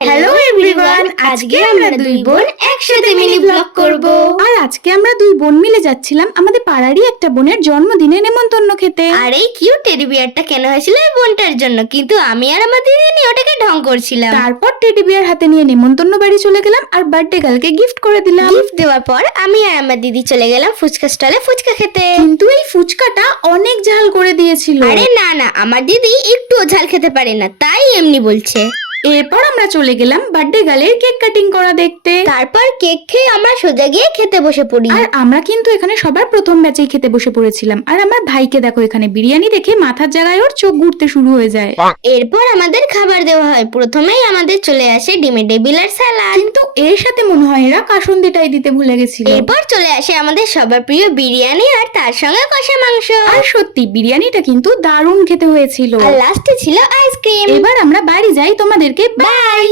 Hello everyone, আজকে আমরা দুই বোন একসাথে মিনি ব্লগ করব। আর আজকে আমরা দুই বোন মিলে যাচ্ছিলাম আমাদের পাড়ারই একটা বোনের জন্মদিনে নেমন্তন্ন খেতে। আর এই কিউট টেডি বিয়ারটা কেন হয়েছিল এই বোনটার জন্য, কিন্তু আমি আর আমার দিদি নিয়ে ওটাকে ঢং করছিলাম। তারপর টেডি বিয়ার হাতে নিয়ে নেমন্তন্ন বাড়ি চলে গেলাম আর বার্থডে গার্লকে গিফট করে দিলাম। গিফট দেওয়ার পর আমি আর আমার দিদি চলে গেলাম ফুচকা স্টলে ফুচকা খেতে। কিন্তু এই ফুচকাটা অনেক ঝাল করে দিয়েছিল। আরে না না, আমার দিদি একটুও ঝাল খেতে পারে না, তাই এমনি বলছে। এরপর আমরা চলে গেলাম বার্থডে গার্লের কেক কাটিং করা দেখতে। তারপর কেক খেয়ে আমরা সোজা গিয়ে খেতে বসে পড়ি। আর আমরা কিন্তু এখানে সবার প্রথম ব্যাচেই খেতে বসে পড়েছিলাম। আর আমার ভাইকে দেখো, এখানে বিরিয়ানি দেখে মাথার জায়গায় ওর চোখ ঘুরতে শুরু হয়ে যায়। এরপর আমাদের খাবার দেওয়া হয়। প্রথমেই আমাদের চলে আসে ডিমের টেবিল আর স্যালাড, কিন্তু এর সাথে মনে হয় এরা কাসুন্দিটাই দিতে ভুলে গেছিল। এরপর চলে আসে আমাদের সবার প্রিয় বিরিয়ানি আর তার সঙ্গে কষা মাংস। আর সত্যি বিরিয়ানিটা কিন্তু দারুণ খেতে হয়েছিল। আর লাস্টে ছিল আইসক্রিম। এবার আমরা বাড়ি যাই, তোমাদেরকে বাই।